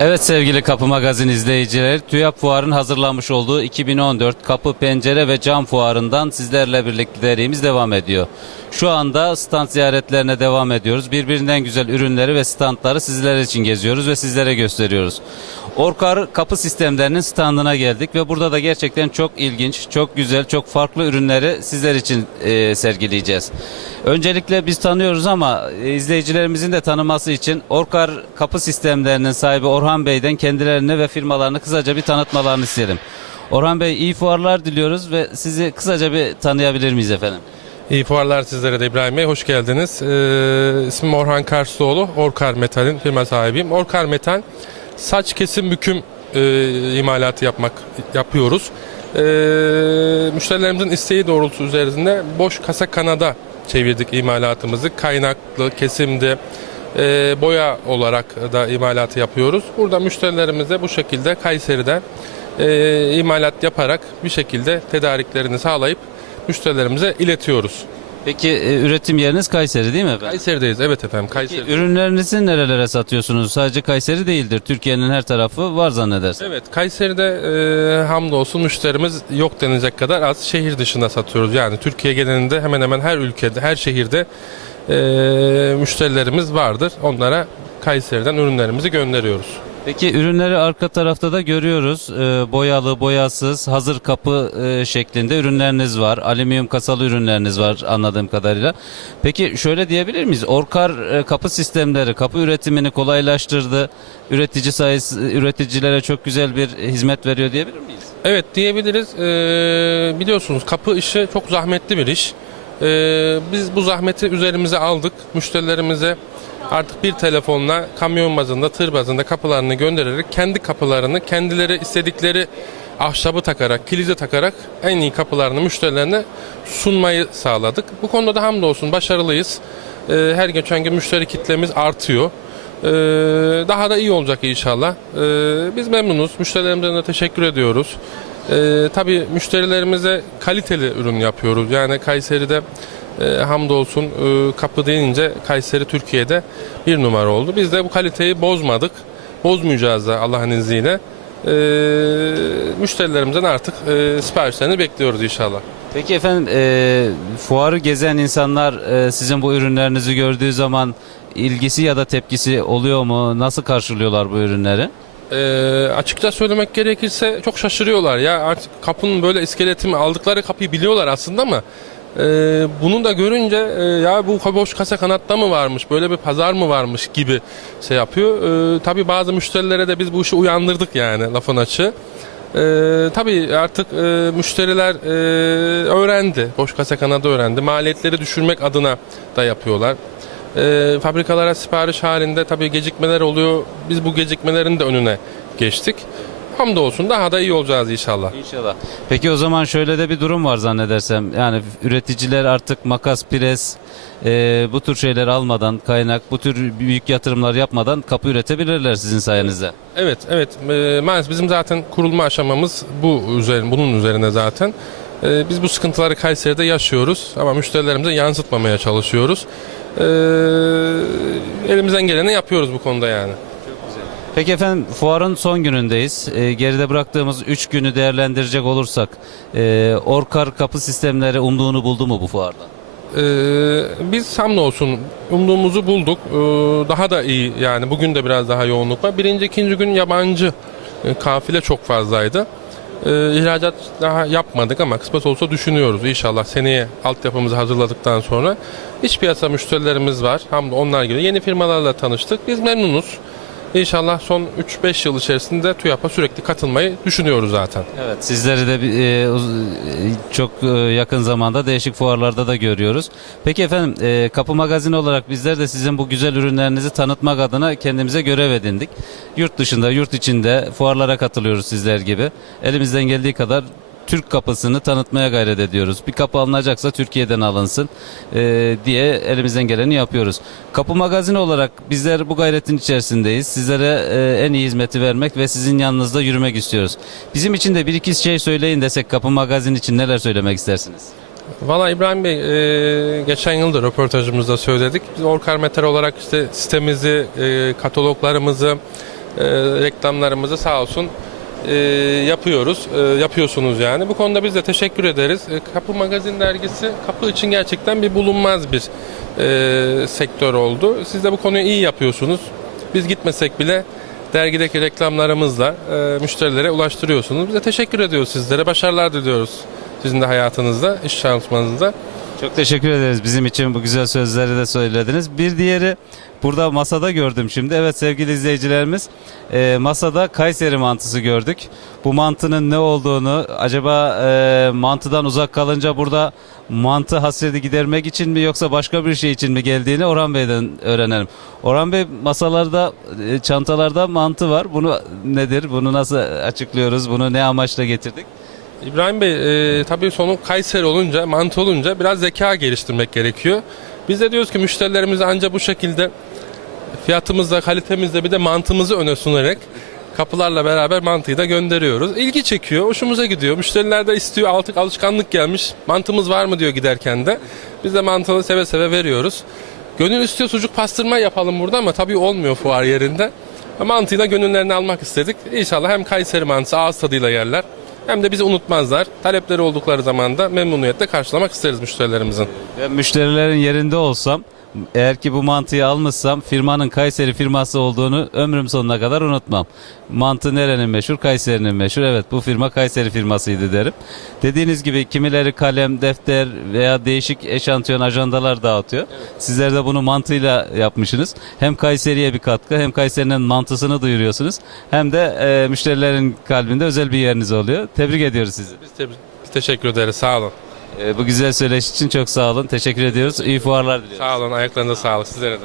Evet sevgili Kapı Magazin izleyicileri, TÜYAP Fuar'ın hazırlanmış olduğu 2014 Kapı, Pencere ve Cam Fuarı'ndan sizlerle birliklerimiz devam ediyor. Şu anda stand ziyaretlerine devam ediyoruz. Birbirinden güzel ürünleri ve standları sizler için geziyoruz ve sizlere gösteriyoruz. Orkar kapı sistemlerinin standına geldik ve burada da gerçekten çok ilginç, çok güzel, çok farklı ürünleri sizler için e, sergileyeceğiz. Öncelikle biz tanıyoruz ama e, izleyicilerimizin de tanıması için Orkar kapı sistemlerinin sahibi Orhan Bey'den kendilerini ve firmalarını kısaca bir tanıtmalarını isterim. Orhan Bey iyi fuarlar diliyoruz ve sizi kısaca bir tanıyabilir miyiz efendim? İyi fuarlar sizlere de İbrahim Bey. Hoş geldiniz. Ee, ismim Orhan Karslıoğlu. Orkar Metal'in firma sahibiyim. Orkar Metal saç kesim büküm e, imalatı yapmak yapıyoruz. Ee, müşterilerimizin isteği doğrultusu üzerinde boş kasa kanada çevirdik imalatımızı. Kaynaklı, kesimde, e, boya olarak da imalatı yapıyoruz. Burada müşterilerimize bu şekilde Kayseri'den e, imalat yaparak bir şekilde tedariklerini sağlayıp müşterilerimize iletiyoruz. Peki e, üretim yeriniz Kayseri değil mi efendim? Kayseri'deyiz evet efendim Peki, Kayseri. ürünlerinizi nerelere satıyorsunuz? Sadece Kayseri değildir. Türkiye'nin her tarafı var zannedersem. Evet Kayseri'de e, hamdolsun müşterimiz yok denilecek kadar az şehir dışında satıyoruz. Yani Türkiye genelinde hemen hemen her ülkede her şehirde e, müşterilerimiz vardır. Onlara Kayseri'den ürünlerimizi gönderiyoruz. Peki ürünleri arka tarafta da görüyoruz. Ee, boyalı, boyasız, hazır kapı e, şeklinde ürünleriniz var. Alüminyum kasalı ürünleriniz var anladığım kadarıyla. Peki şöyle diyebilir miyiz? Orkar e, kapı sistemleri kapı üretimini kolaylaştırdı. Üretici sayısı üreticilere çok güzel bir hizmet veriyor diyebilir miyiz? Evet diyebiliriz. Ee, biliyorsunuz kapı işi çok zahmetli bir iş. Ee, biz bu zahmeti üzerimize aldık. Müşterilerimize artık bir telefonla kamyon bazında, tır bazında kapılarını göndererek kendi kapılarını kendileri istedikleri ahşabı takarak, kilidi takarak en iyi kapılarını müşterilerine sunmayı sağladık. Bu konuda da hamdolsun başarılıyız. Ee, her geçen gün müşteri kitlemiz artıyor. Ee, daha da iyi olacak inşallah. Ee, biz memnunuz. Müşterilerimize de teşekkür ediyoruz. Ee, tabii müşterilerimize kaliteli ürün yapıyoruz. Yani Kayseri'de e, hamdolsun e, kapı deyince Kayseri Türkiye'de bir numara oldu. Biz de bu kaliteyi bozmadık. Bozmayacağız da Allah'ın izniyle. Ee, müşterilerimizden artık e, siparişlerini bekliyoruz inşallah. Peki efendim e, fuarı gezen insanlar e, sizin bu ürünlerinizi gördüğü zaman ilgisi ya da tepkisi oluyor mu? Nasıl karşılıyorlar bu ürünleri? Ee, açıkça söylemek gerekirse çok şaşırıyorlar ya artık kapının böyle iskeletimi aldıkları kapıyı biliyorlar aslında ama e, bunu da görünce e, ya bu boş kasa kanatta mı varmış böyle bir pazar mı varmış gibi şey yapıyor. E, tabii bazı müşterilere de biz bu işi uyandırdık yani lafın açığı. E, tabii artık e, müşteriler e, öğrendi. Boş kasa kanadı öğrendi. Maliyetleri düşürmek adına da yapıyorlar. E, fabrikalara sipariş halinde tabii gecikmeler oluyor. Biz bu gecikmelerin de önüne geçtik. Hamdolsun daha da iyi olacağız inşallah. İnşallah. Peki o zaman şöyle de bir durum var zannedersem. Yani üreticiler artık makas, pres, e, bu tür şeyler almadan, kaynak, bu tür büyük yatırımlar yapmadan kapı üretebilirler sizin sayenizde. Evet, evet. E, maalesef bizim zaten kurulma aşamamız bu üzerine, bunun üzerine zaten. E, biz bu sıkıntıları Kayseri'de yaşıyoruz ama müşterilerimize yansıtmamaya çalışıyoruz. E, elimizden geleni yapıyoruz bu konuda yani. Peki efendim fuarın son günündeyiz. E, geride bıraktığımız 3 günü değerlendirecek olursak e, Orkar kapı sistemleri umduğunu buldu mu bu fuarda? Ee, biz hamdolsun umduğumuzu bulduk. Ee, daha da iyi yani bugün de biraz daha yoğunluk var. Birinci, ikinci gün yabancı e, kafile çok fazlaydı. Ee, ihracat daha yapmadık ama kısmet olsa düşünüyoruz inşallah seneye altyapımızı hazırladıktan sonra. İç piyasa müşterilerimiz var. Hamd onlar gibi yeni firmalarla tanıştık. Biz memnunuz. İnşallah son 3-5 yıl içerisinde TÜYAP'a sürekli katılmayı düşünüyoruz zaten. Evet, sizleri de e, e, çok e, yakın zamanda değişik fuarlarda da görüyoruz. Peki efendim, e, Kapı Magazini olarak bizler de sizin bu güzel ürünlerinizi tanıtmak adına kendimize görev edindik. Yurt dışında, yurt içinde fuarlara katılıyoruz sizler gibi. Elimizden geldiği kadar Türk kapısını tanıtmaya gayret ediyoruz. Bir kapı alınacaksa Türkiye'den alınsın e, diye elimizden geleni yapıyoruz. Kapı Magazini olarak bizler bu gayretin içerisindeyiz. Sizlere e, en iyi hizmeti vermek ve sizin yanınızda yürümek istiyoruz. Bizim için de bir iki şey söyleyin desek Kapı Magazini için neler söylemek istersiniz? Valla İbrahim Bey e, geçen yıl da röportajımızda söyledik. Biz Orkar Metal olarak işte sitemizi, e, kataloglarımızı, e, reklamlarımızı sağ olsun e, yapıyoruz. E, yapıyorsunuz yani. Bu konuda biz de teşekkür ederiz. E, Kapı Magazin dergisi kapı için gerçekten bir bulunmaz bir e, sektör oldu. Siz de bu konuyu iyi yapıyorsunuz. Biz gitmesek bile dergideki reklamlarımızla e, müşterilere ulaştırıyorsunuz. Biz de teşekkür ediyoruz sizlere. Başarılar diliyoruz sizin de hayatınızda, iş çalışmanızda. Çok teşekkür ederiz bizim için bu güzel sözleri de söylediniz. Bir diğeri burada masada gördüm şimdi. Evet sevgili izleyicilerimiz e, masada Kayseri mantısı gördük. Bu mantının ne olduğunu acaba e, mantıdan uzak kalınca burada mantı hasreti gidermek için mi yoksa başka bir şey için mi geldiğini Orhan Bey'den öğrenelim. Orhan Bey masalarda e, çantalarda mantı var. Bunu nedir? Bunu nasıl açıklıyoruz? Bunu ne amaçla getirdik? İbrahim Bey, e, tabii sonu Kayseri olunca, mantı olunca biraz zeka geliştirmek gerekiyor. Biz de diyoruz ki müşterilerimize ancak bu şekilde fiyatımızla, kalitemizle bir de mantımızı öne sunarak kapılarla beraber mantıyı da gönderiyoruz. İlgi çekiyor, hoşumuza gidiyor. Müşteriler de istiyor, artık alışkanlık gelmiş. Mantımız var mı diyor giderken de. Biz de mantını seve seve veriyoruz. Gönül istiyor sucuk pastırma yapalım burada ama tabii olmuyor fuar yerinde. Mantıyla gönüllerini almak istedik. İnşallah hem Kayseri mantısı ağız tadıyla yerler hem de bizi unutmazlar. Talepleri oldukları zaman da memnuniyetle karşılamak isteriz müşterilerimizin. Ben müşterilerin yerinde olsam eğer ki bu mantıyı almışsam firmanın Kayseri firması olduğunu ömrüm sonuna kadar unutmam. Mantı nerenin meşhur? Kayseri'nin meşhur. Evet bu firma Kayseri firmasıydı derim. Dediğiniz gibi kimileri kalem, defter veya değişik eşantiyon ajandalar dağıtıyor. Sizler de bunu mantıyla yapmışsınız. Hem Kayseri'ye bir katkı hem Kayseri'nin mantısını duyuruyorsunuz. Hem de e, müşterilerin kalbinde özel bir yeriniz oluyor. Tebrik ediyoruz sizi. Biz, te- biz teşekkür ederiz. Sağ olun. E, bu güzel söyleşi için çok sağ olun. Teşekkür ediyoruz. İyi fuarlar diliyoruz. Sağ olun. Ayaklarınıza sağlık. Sizlere de.